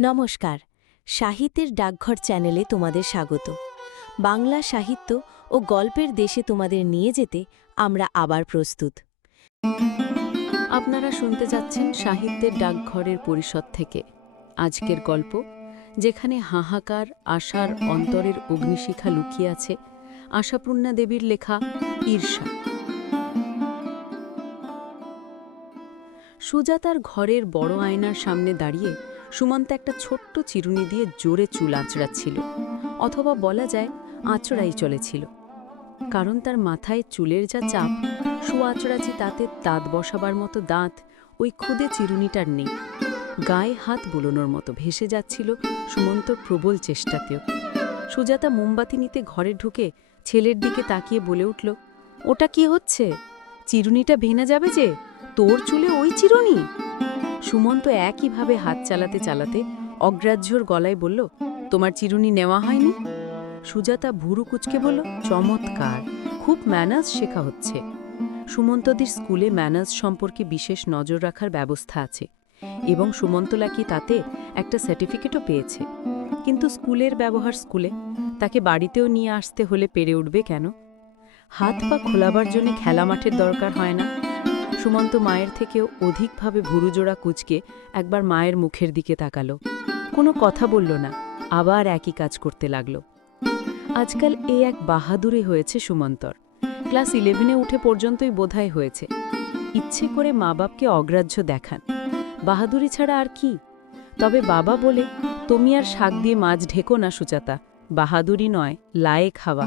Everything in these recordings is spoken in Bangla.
নমস্কার, সাহিত্যের ডাকঘর চ্যানেলে তোমাদের স্বাগত। বাংলা সাহিত্য ও গল্পের দেশে তোমাদের নিয়ে যেতে আমরা আবার প্রস্তুত। আপনারা শুনতে যাচ্ছেন সাহিত্যের ডাকঘরের পরিষদ থেকে। আজকের গল্প, যেখানে হাহাকার, আশার অন্তরের অগ্নিশিখা লুকিয়ে আছে আশাপূর্ণা দেবীর লেখা ঈর্ষা। সুজাতার ঘরের বড় আয়নার সামনে দাঁড়িয়ে সুমন্ত একটা ছোট্ট চিরুনি দিয়ে জোরে চুল আঁচড়াচ্ছিল, অথবা বলা যায় আঁচড়াই চলেছিল। কারণ তার মাথায় চুলের যা চাপ সু সুয়াচড়াচি তাতে দাঁত বসাবার মতো দাঁত ওই খুদে চিরুনিটার নেই। গায়ে হাত বুলোনোর মতো ভেসে যাচ্ছিল সুমন্তর প্রবল চেষ্টাতেও। সুজাতা মোমবাতি নিতে ঘরে ঢুকে ছেলের দিকে তাকিয়ে বলে উঠল, ওটা কি হচ্ছে? চিরুনিটা ভেঙে যাবে যে? তোর চুলে ওই চিরুনি? সুমন্ত একইভাবে হাত চালাতে চালাতে অগ্রাহ্যর গলায় বলল, তোমার চিরুনি নেওয়া হয়নি? সুজাতা ভুরু কুচকে বলল, চমৎকার, খুব ম্যানার্স শেখা হচ্ছে। সুমন্তদের স্কুলে ম্যানার্স সম্পর্কে বিশেষ নজর রাখার ব্যবস্থা আছে এবং সুমন্তলাকি তাতে একটা সার্টিফিকেটও পেয়েছে। কিন্তু স্কুলের ব্যবহার স্কুলে, তাকে বাড়িতেও নিয়ে আসতে হলে পেরে উঠবে কেন? হাত পা খোলাবার জন্য খেলা মাঠের দরকার হয় না। সুমন্ত মায়ের থেকেও অধিকভাবে ভুরুজোড়া কুচকে একবার মায়ের মুখের দিকে তাকালো। কোনো কথা বলল না, আবার একই কাজ করতে লাগল। আজকাল এ এক বাহাদুরি হয়েছে সুমন্তর। ক্লাস ইলেভেনে উঠে পর্যন্তই বোধহয় হয়েছে। ইচ্ছে করে মা বাপকে অগ্রাহ্য দেখান। বাহাদুরি ছাড়া আর কি? তবে বাবা বলে, তুমি আর শাক দিয়ে মাছ ঢেকো না সুচাতা বাহাদুরি নয় লায়ে খাওয়া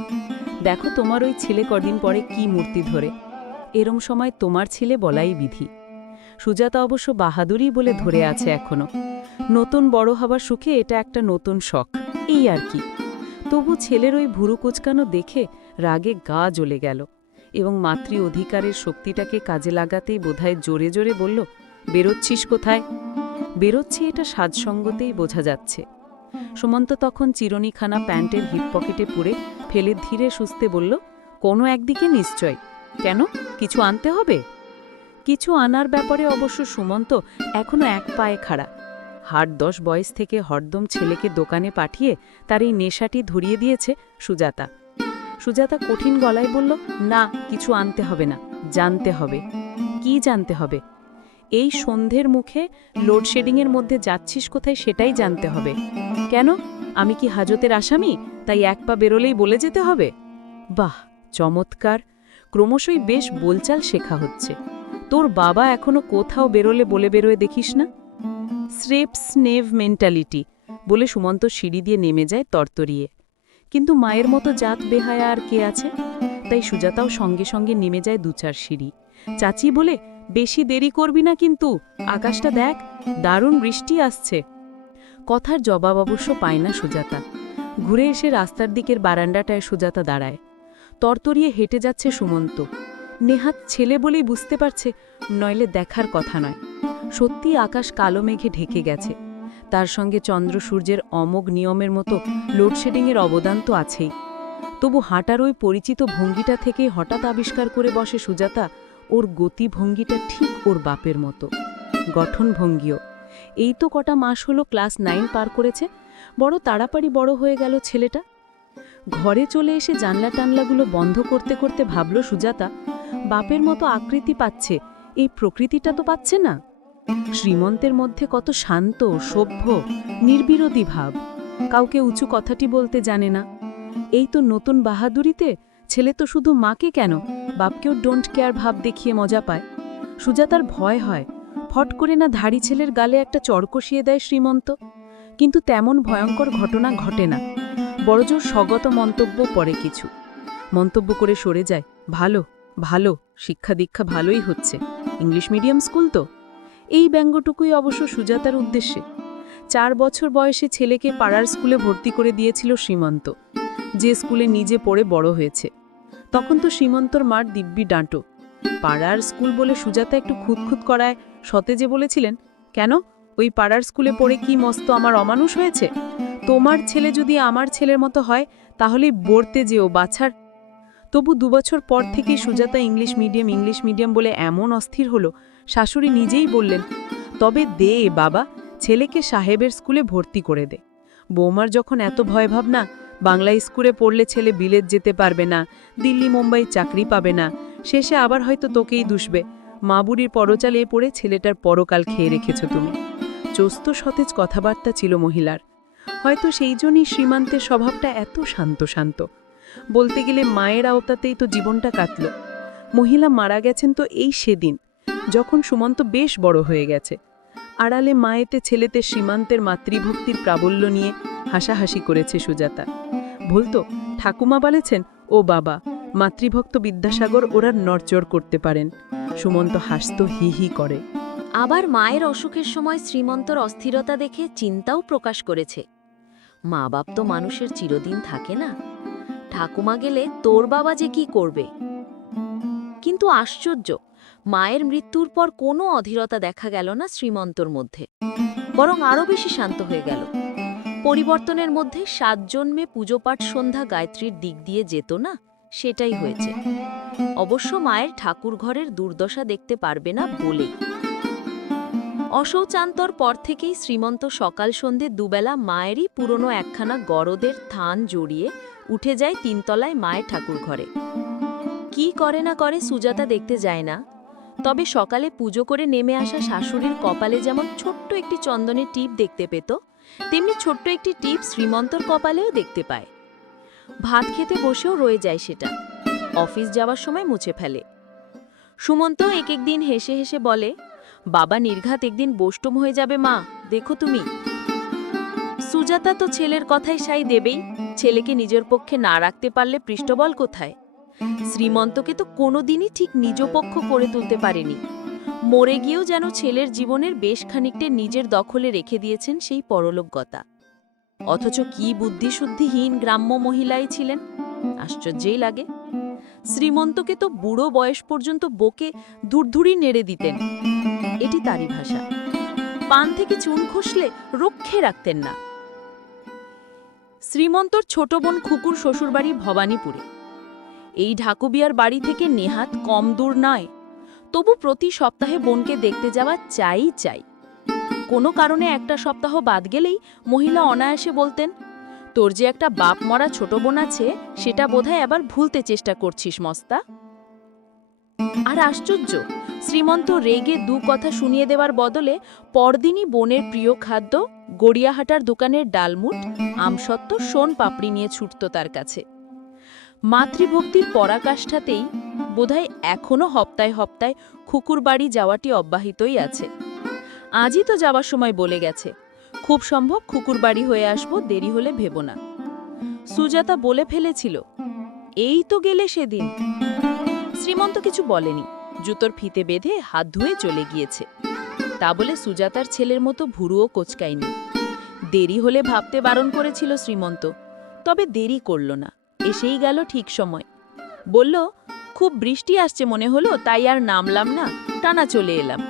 দেখো তোমার ওই ছেলে কদিন পরে কি মূর্তি ধরে। এরম সময় তোমার ছেলে বলাই বিধি। সুজাতা অবশ্য বাহাদুরি বলে ধরে আছে এখনও। নতুন বড় হবার সুখে এটা একটা নতুন শখ, এই আর কি। তবু ছেলের ওই ভুরু কুচকানো দেখে রাগে গা জ্বলে গেল এবং মাতৃ অধিকারের শক্তিটাকে কাজে লাগাতেই বোধহয় জোরে জোরে বলল, বেরোচ্ছিস কোথায়? বেরোচ্ছি এটা সাজসঙ্গতেই বোঝা যাচ্ছে। সুমন্ত তখন চিরনিখানা প্যান্টের হিপ পকেটে পুরে ফেলে ধীরে সুস্থে বলল, কোনো একদিকে নিশ্চয়। কেন? কিছু আনতে হবে? কিছু আনার ব্যাপারে অবশ্য সুমন্ত এখনও এক পায়ে খাড়া। হাট দশ বয়স থেকে হরদম ছেলেকে দোকানে পাঠিয়ে তার এই নেশাটি ধরিয়ে দিয়েছে সুজাতা। সুজাতা কঠিন গলায় বলল, না, কিছু আনতে হবে না, জানতে হবে। কি জানতে হবে? এই সন্ধ্যের মুখে লোডশেডিংয়ের মধ্যে যাচ্ছিস কোথায় সেটাই জানতে হবে। কেন? আমি কি হাজতের আসামি? তাই এক পা বেরোলেই বলে যেতে হবে? বাহ, চমৎকার! ক্রমশই বেশ বোলচাল শেখা হচ্ছে। তোর বাবা এখনও কোথাও বেরোলে বলে বেরোয় দেখিস না? স্রেপ স্নেভ মেন্টালিটি বলে সুমন্ত সিঁড়ি দিয়ে নেমে যায় তরতরিয়ে। কিন্তু মায়ের মতো জাত বেহায়া আর কে আছে? তাই সুজাতাও সঙ্গে সঙ্গে নেমে যায় দু চার সিঁড়ি। চাচি বলে, বেশি দেরি করবি না কিন্তু, আকাশটা দেখ, দারুণ বৃষ্টি আসছে। কথার জবাব অবশ্য পায় না সুজাতা। ঘুরে এসে রাস্তার দিকের বারান্দাটায় সুজাতা দাঁড়ায়। তরতরিয়ে হেঁটে যাচ্ছে সুমন্ত। নেহাত ছেলে বলেই বুঝতে পারছে, নইলে দেখার কথা নয়। সত্যি আকাশ কালো মেঘে ঢেকে গেছে। তার সঙ্গে চন্দ্র সূর্যের অমোঘ নিয়মের মতো লোডশেডিংয়ের অবদান তো আছেই। তবু হাঁটার ওই পরিচিত ভঙ্গিটা থেকে হঠাৎ আবিষ্কার করে বসে সুজাতা, ওর গতি ভঙ্গিটা ঠিক ওর বাপের মতো। গঠন ভঙ্গিও। এই তো কটা মাস হলো ক্লাস নাইন পার করেছে, বড় তাড়াতাড়ি বড় হয়ে গেল ছেলেটা। ঘরে চলে এসে জানলা টানলাগুলো বন্ধ করতে করতে ভাবল সুজাতা, বাপের মতো আকৃতি পাচ্ছে, এই প্রকৃতিটা তো পাচ্ছে না। শ্রীমন্তের মধ্যে কত শান্ত, সভ্য, নির্বিরোধী ভাব। কাউকে উঁচু কথাটি বলতে জানে না। এই তো নতুন বাহাদুরিতে, ছেলে তো শুধু মাকে কেন? বাপকেও ডোন্ট কেয়ার ভাব দেখিয়ে মজা পায়। সুজাতার ভয় হয়, ফট করে না ধাড়ি ছেলের গালে একটা চড় কষিয়ে দেয় শ্রীমন্ত? কিন্তু তেমন ভয়ঙ্কর ঘটনা ঘটে না। বড়জোর স্বগত মন্তব্য পড়ে কিছু। মন্তব্য করে সরে যায়, ভালো ভালো, শিক্ষা দীক্ষা ভালোই হচ্ছে। ইংলিশ মিডিয়াম স্কুল তো? এই ব্যঙ্গটুকুই অবশ্য সুজাতার উদ্দেশ্যে। চার বছর বয়সে ছেলেকে পাড়ার স্কুলে ভর্তি করে দিয়েছিল শ্রীমন্ত যে স্কুলে নিজে পড়ে বড় হয়েছে। তখন তো শ্রীমন্তর মার দিব্যি ডাঁটো। পাড়ার স্কুল বলে সুজাতা একটু খুঁতখুত করায় সতেজে বলেছিলেন, কেন? ওই পাড়ার স্কুলে পড়ে কি মস্ত আমার অমানুষ হয়েছে? তোমার ছেলে যদি আমার ছেলের মতো হয়, তাহলে বড়তে যেও, বাছার। তবু দুবছর পর থেকেই Sujata English medium English medium বলে এমন অস্থির হলো, শাশুড়ি নিজেই বললেন, তবে দে বাবা, ছেলেকে সাহেবের স্কুলে ভর্তি করে দে। বৌমার যখন এত ভয় ভাবনা বাংলা স্কুলে পড়লে ছেলে বিলেত যেতে পারবে না, দিল্লি মুম্বাই চাকরি পাবে না, শেষে আবার হয়তো তোকেই দুষবে। মা বুড়ির পরচালে পড়ে ছেলেটার পরকাল খেয়ে রেখেছ তুমি। চোস্ত সতেজ কথাবার্তা ছিল মহিলার। হয়তো সেই জন্যই শ্রীমান্তের স্বভাবটা এত শান্ত শান্ত। বলতে গেলে মায়ের আওতাতেই তো জীবনটা কাটল। মহিলা মারা গেছেন তো এই সেদিন, যখন সুমন্ত বেশ বড় হয়ে গেছে। আড়ালে মায়েতে ছেলেতে সীমান্তের মাতৃভক্তির প্রাবল্য নিয়ে হাসাহাসি করেছে সুজাতা। বলতো ঠাকুমা বলেছেন, ও বাবা, মাতৃভক্ত বিদ্যাসাগর ওরা নড়চড় করতে পারেন। সুমন্ত হাসত হি হি করে। আবার মায়ের অসুখের সময় শ্রীমন্তর অস্থিরতা দেখে চিন্তাও প্রকাশ করেছে। মা বাপ তো মানুষের চিরদিন থাকে না। ঠাকুমা গেলে তোর বাবা যে কি করবে? কিন্তু আশ্চর্য, মায়ের মৃত্যুর পর কোনো অধীরতা দেখা গেল না শ্রীমন্তর মধ্যে। বরং আরও বেশি শান্ত হয়ে গেল। পরিবর্তনের মধ্যে সাত জন্মে পুজোপাঠ সন্ধ্যা গায়ত্রীর দিক দিয়ে যেত না, সেটাই হয়েছে। অবশ্য মায়ের ঠাকুর ঘরের দুর্দশা দেখতে পারবে না বলেই। অশৌচান্তর পর থেকেই শ্রীমন্ত সকাল সন্ধে দুবেলা মায়েরই পুরনো একখানা গরদের থান জড়িয়ে উঠে যায় তিনতলায় মায়ের ঠাকুর ঘরে। কি করে না করে সুজাতা দেখতে যায় না। তবে সকালে পুজো করে নেমে আসা শাশুড়ির কপালে যেমন ছোট্ট একটি চন্দনের টিপ দেখতে পেত, তেমনি ছোট্ট একটি টিপ শ্রীমন্তর কপালেও দেখতে পায়। ভাত খেতে বসেও রয়ে যায় সেটা। অফিস যাওয়ার সময় মুছে ফেলে। সুমন্ত এক একদিন হেসে হেসে বলে বাবা নির্ঘাত একদিন বোষ্টম হয়ে যাবে, মা। দেখো তুমি। সুজাতা তো ছেলের কথাই সাই দেবেই। ছেলেকে নিজের পক্ষে না রাখতে পারলে পৃষ্ঠবল কোথায়? শ্রীমন্তকে তো কোনোদিনই ঠিক নিজ পক্ষ করে তুলতে পারেনি। মরে গিয়েও যেন ছেলের জীবনের বেশ খানিকটা নিজের দখলে রেখে দিয়েছেন সেই পরলোকগতা। অথচ কি বুদ্ধিশুদ্ধিহীন গ্রাম্য মহিলাই ছিলেন। আশ্চর্যই লাগে। শ্রীমন্তকে তো বুড়ো বয়স পর্যন্ত বকে ধুরধুরি নেড়ে দিতেন। এটি তারই ভাষা। পান থেকে চুন খসলে রক্ষে রাখতেন না। শ্রীমন্তর ছোট বোন খুকুর শ্বশুরবাড়ি ভবানীপুরে। এই ঢাকুবিয়ার বাড়ি থেকে নেহাত কম দূর নয়। তবু প্রতি সপ্তাহে বোনকে দেখতে যাওয়া চাই চাই। কোনো কারণে একটা সপ্তাহ বাদ গেলেই মহিলা অনায়াসে বলতেন তোর যে একটা বাপ মরা ছোট বোন আছে, সেটা বোধহয় আবার ভুলতে চেষ্টা করছিস, মস্তা। আর আশ্চর্য, শ্রীমন্ত রেগে দু কথা শুনিয়ে দেওয়ার বদলে পরদিনই বোনের প্রিয় খাদ্য, গড়িয়াহাটার দোকানের ডালমুট, আমসত্ত্ব, সোন পাপড়ি নিয়ে ছুটত তার কাছে। মাতৃভক্তির পরাকাষ্ঠাতেই বোধহয় এখনও হপ্তায় হপ্তায় খুকুর বাড়ি যাওয়াটি অব্যাহতই আছে। আজই তো যাওয়ার সময় বলে গেছে খুব সম্ভব খুকুর বাড়ি হয়ে আসব, দেরি হলে ভেব না। সুজাতা বলে ফেলেছিল, এই তো গেলে সেদিন। শ্রীমন্ত কিছু বলেনি, জুতোর ফিতে বেঁধে হাত ধুয়ে চলে গিয়েছে। তা বলে সুজাতার ছেলের মতো ভুরুও কোচকায়নি। দেরি হলে ভাবতে বারণ করেছিল শ্রীমন্ত, তবে দেরি করল না, এসেই গেল ঠিক সময়। বলল, খুব বৃষ্টি আসছে মনে হলো, তাই আর নামলাম না, টানা চলে এলাম।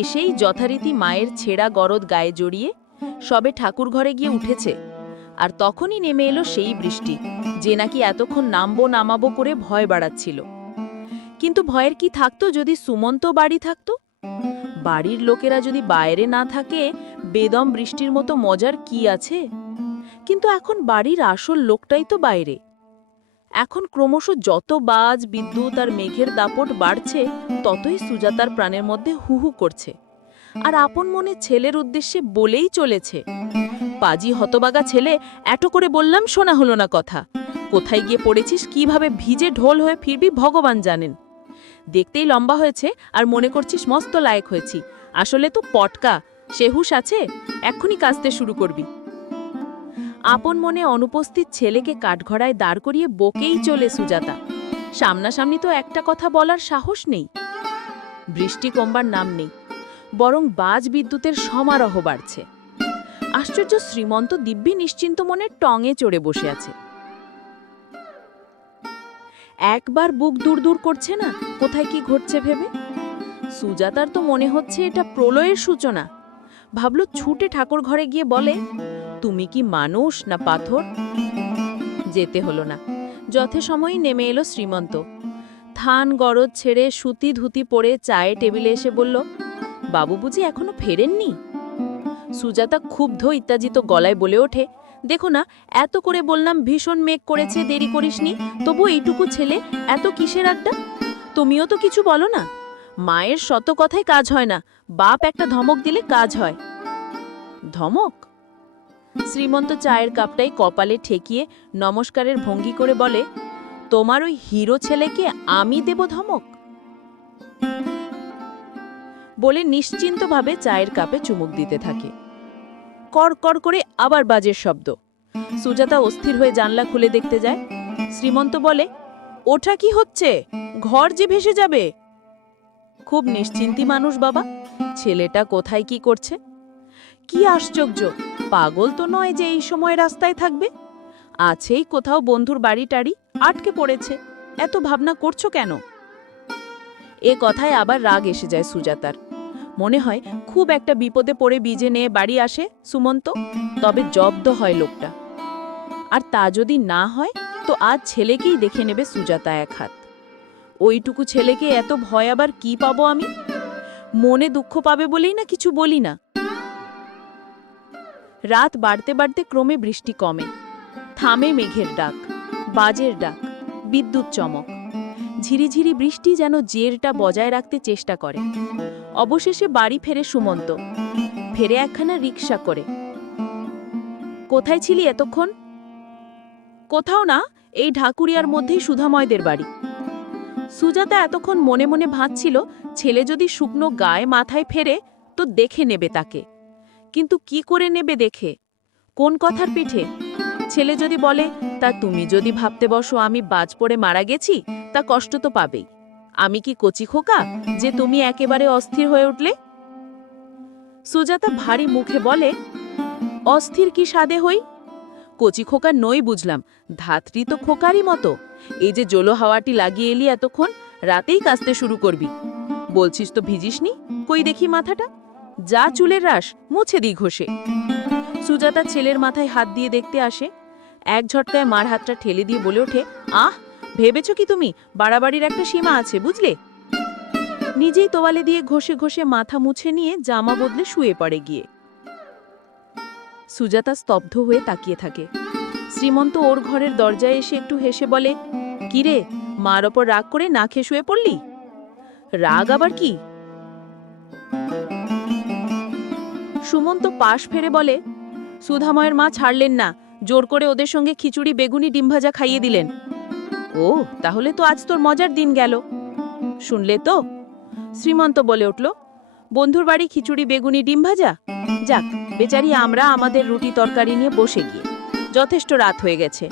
এসেই যথারীতি মায়ের ছেঁড়া গরদ গায়ে জড়িয়ে সবে ঠাকুর ঘরে গিয়ে উঠেছে। আর তখনই নেমে এলো সেই বৃষ্টি, যে নাকি এতক্ষণ নামবো নামাবো করে ভয় বাড়াচ্ছিল। কিন্তু ভয়ের কি থাকতো যদি সুমন্ত বাড়ি থাকতো? বাড়ির লোকেরা যদি বাইরে না থাকে, বেদম বৃষ্টির মতো মজার কি আছে? কিন্তু এখন বাড়ির আসল লোকটাই তো বাইরে। এখন ক্রমশ যত বাজ, বিদ্যুৎ আর মেঘের দাপট বাড়ছে, ততই সুজাতার প্রাণের মধ্যে হুহু করছে। আর আপন মনে ছেলের উদ্দেশ্যে বলেই চলেছে, পাজি হতবাগা ছেলে, এটো করে বললাম শোনা হলো না কথা। কোথায় গিয়ে পড়েছিস, কীভাবে ভিজে ঢোল হয়ে ফিরবি ভগবান জানেন। দেখতেই লম্বা হয়েছে আর মনে করছিস মস্ত লায়ক হয়েছি। আসলে তো পটকা, সে হুশ আছে, এক্ষুনি কাজতে শুরু করবি। আপন মনে অনুপস্থিত ছেলেকে কাঠঘড়ায় দাঁড় করিয়ে বকেই চলে সুজাতা। সামনাসামনি তো একটা কথা বলার সাহস নেই। বৃষ্টি কমবার নাম নেই, বরং বাজ বিদ্যুতের সমারোহ বাড়ছে। আশ্চর্য শ্রীমন্ত দিব্যি নিশ্চিন্ত মনে টঙে চড়ে বসে আছে। একবার বুক দূর দূর করছে না, কোথায় কি ঘটছে ভেবে? সুজাতার তো মনে হচ্ছে এটা প্রলয়ের সূচনা। ভাবল ছুটে ঠাকুর ঘরে গিয়ে বলে তুমি কি মানুষ না পাথর? যেতে হলো না। যথাসময়ই নেমে এলো শ্রীমন্ত। থান গরদ ছেড়ে সুতি ধুতি পরে চায়ে টেবিলে এসে বলল, বাবু বুঝি এখনও ফেরেননি? সুজাতা ক্ষুব্ধ ইত্যাজিত গলায় বলে ওঠে, দেখো না, এত করে বললাম ভীষণ মেঘ করেছে, দেরি করিসনি, তবু এইটুকু ছেলে, এত কিসের আড্ডা? তুমিও তো কিছু বলো না। মায়ের শত কথায় কাজ হয় না, বাপ একটা ধমক দিলে কাজ হয়। ধমক? শ্রীমন্ত চায়ের কাপটাই কপালে ঠেকিয়ে নমস্কারের ভঙ্গি করে বলে, তোমার ওই হিরো ছেলেকে আমি দেব ধমক? বলে নিশ্চিন্তভাবে চায়ের কাপে চুমুক দিতে থাকে। কর, করে আবার বাজের শব্দ। সুজাতা অস্থির হয়ে জানলা খুলে দেখতে যায়। শ্রীমন্ত বলে ওটা কি হচ্ছে? ঘর যে ভেসে যাবে? খুব নিশ্চিন্তি মানুষ বাবা। ছেলেটা কোথায় কি করছে? কি আশ্চর্য। পাগল তো নয় যে এই সময় রাস্তায় থাকবে। আছেই কোথাও বন্ধুর বাড়ি টাড়ি আটকে পড়েছে। এত ভাবনা করছ কেন? এ কথায় আবার রাগ এসে যায় সুজাতার। মনে হয় খুব একটা বিপদে পড়ে বীজে নিয়ে বাড়ি আসে সুমন্ত, তবে জব্দ হয় লোকটা। আর তা যদি না হয়, তো আজ ছেলেকেই দেখে নেবে সুজাতা এক হাত। ওইটুকু ছেলেকে এত ভয় আবার কি পাবো আমি? মনে দুঃখ পাবে বলেই না কিছু বলি না। রাত বাড়তে বাড়তে ক্রমে বৃষ্টি কমে। থামে মেঘের ডাক, বাজের ডাক, বিদ্যুৎ চমক। ঝিরিঝিরি বৃষ্টি যেন জেরটা বজায় রাখতে চেষ্টা করে। অবশেষে বাড়ি ফেরে সুমন্ত। ফেরে একখানা রিক্সা করে। কোথায় ছিলি এতক্ষণ? কোথাও না, এই ঢাকুরিয়ার মধ্যেই সুধাময়দের বাড়ি। সুজাতা এতক্ষণ মনে মনে ভাবছিল, ছেলে যদি শুকনো গায়ে মাথায় ফেরে, তো দেখে নেবে তাকে। কিন্তু কি করে নেবে দেখে? কোন কথার পিঠে? ছেলে যদি বলে, তা তুমি যদি ভাবতে বসো আমি বাজ পড়ে মারা গেছি, তা কষ্ট তো পাবেই। আমি কি কচি খোকা যে তুমি একেবারে অস্থির হয়ে উঠলে? সুজাতা ভারী মুখে বলে, অস্থির কি সাদে হই? কচি খোকা নই বুঝলাম, ধাত্রী তো খোকারই মতো। এই যে জলো হাওয়াটি লাগিয়ে এলি এতক্ষণ, রাতেই কাস্তে শুরু করবি। বলছিস তো ভিজিসনি? কই দেখি মাথাটা? যা চুলের রাস মুছে দি ঘষে। সুজাতা ছেলের মাথায় হাত দিয়ে দেখতে আসে। এক ঝটকায় মার হাতটা ঠেলে দিয়ে বলে ওঠে, আহ, ভেবেছ কি তুমি? বাড়াবাড়ির একটা সীমা আছে, বুঝলে? নিজেই তোয়ালে দিয়ে ঘষে ঘষে মাথা মুছে নিয়ে জামা বদলে শুয়ে পড়ে গিয়ে। সুজাতা স্তব্ধ হয়ে তাকিয়ে থাকে। শ্রীমন্ত ওর ঘরের দরজায় এসে একটু হেসে বলে কিরে মার ওপর রাগ করে না খেয়ে শুয়ে পড়লি? রাগ আবার কি? সুমন্ত পাশ ফেরে বলে, সুধাময়ের মা ছাড়লেন না। জোর করে ওদের সঙ্গে খিচুড়ি, বেগুনি, ডিম ভাজা খাইয়ে দিলেন। ও, তাহলে তো আজ তোর মজার দিন গেল। শুনলে তো? শ্রীমন্ত বলে উঠল, বন্ধুর বাড়ি খিচুড়ি, বেগুনি, ডিম ভাজা? যাক, বেচারি আমরা আমাদের রুটি তরকারি নিয়ে বসে গিয়ে। যথেষ্ট রাত হয়ে গেছে।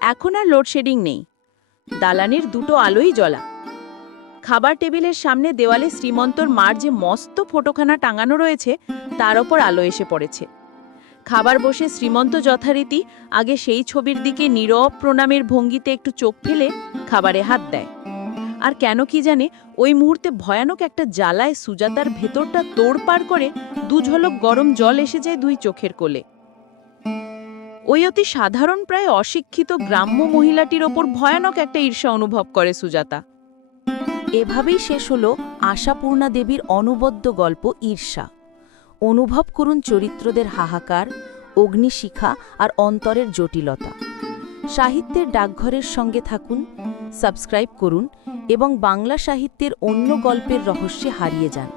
এখন আর লোডশেডিং নেই। দালানের দুটো আলোই জ্বলা। খাবার টেবিলের সামনে দেওয়ালে শ্রীমন্তর মার যে মস্ত ফটোখানা টাঙানো রয়েছে, তার ওপর আলো এসে পড়েছে। খাবার বসে শ্রীমন্ত যথারীতি আগে সেই ছবির দিকে নীরব প্রণামের ভঙ্গিতে একটু চোখ ফেলে খাবারে হাত দেয়। আর কেন কি জানে, ওই মুহূর্তে ভয়ানক একটা জ্বালায় সুজাতার ভেতরটা তোড়পাড় করে দু ঝলক গরম জল এসে যায় দুই চোখের কোলে। ওই অতি সাধারণ, প্রায় অশিক্ষিত গ্রাম্য মহিলাটির ওপর ভয়ানক একটা ঈর্ষা অনুভব করে সুজাতা। এভাবেই শেষ হল আশাপূর্ণা দেবীর অনবদ্য গল্প ঈর্ষা। অনুভব করুন চরিত্রদের হাহাকার, অগ্নিশিখা আর অন্তরের জটিলতা। সাহিত্যের ডাকঘরের সঙ্গে থাকুন, সাবস্ক্রাইব করুন এবং বাংলা সাহিত্যের অন্য গল্পের রহস্যে হারিয়ে যান।